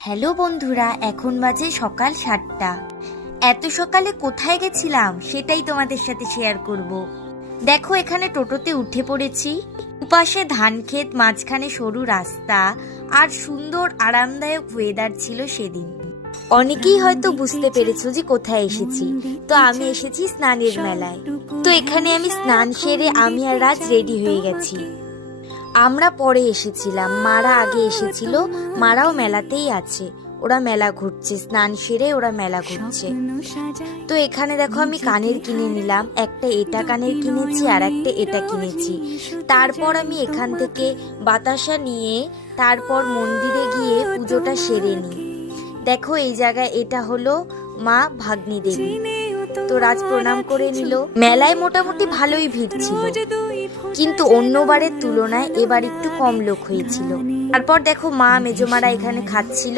Hello বন্ধুরা, এখন বাজে সকাল 7টা। এত সকালে কোথায় গেছিলাম সেটাই তোমাদের সাথে শেয়ার করব। দেখো, এখানে টোটোতে উঠে পড়েছি। দুপাশে ধান ক্ষেত, মাঝখানে সরু রাস্তা আর সুন্দর আরামদায়ক ওয়েদার ছিল সেদিন। অনেকেই হয়তো বুঝতে পেরেছো যে কোথায় এসেছি। তো আমি এসেছি স্নানের মেলায়। তো এখানে আমি স্নান সেরে আমি আর রাজ রেডি হয়ে গেছি। আমরা পরে এসেছিলাম, মারা আগে এসেছিল। মারাও মেলাতেই আছে, ওরা মেলা ঘুরছে, স্নান সেরে ওরা মেলা ঘুরছে। তো এখানে দেখো, আমি কানের কিনে নিলাম, একটা এটা কানের কিনেছি আর একটা এটা কিনেছি। তারপর আমি এখান থেকে বাতাসা নিয়ে তারপর মন্দিরে গিয়ে পুজোটা সেরে নিই। দেখো, এই জায়গায় এটা হলো মা ভাগ্নি দেবী। তো রাজ প্রণাম করে নিল। মেলায় মোটামুটি ভালোই ভিড় ছিল, কিন্তু অন্যবারের তুলনায় এবার একটু কম লোক হয়েছিল। তারপর দেখো, মা মেজমারা এখানে খাচ্ছিল।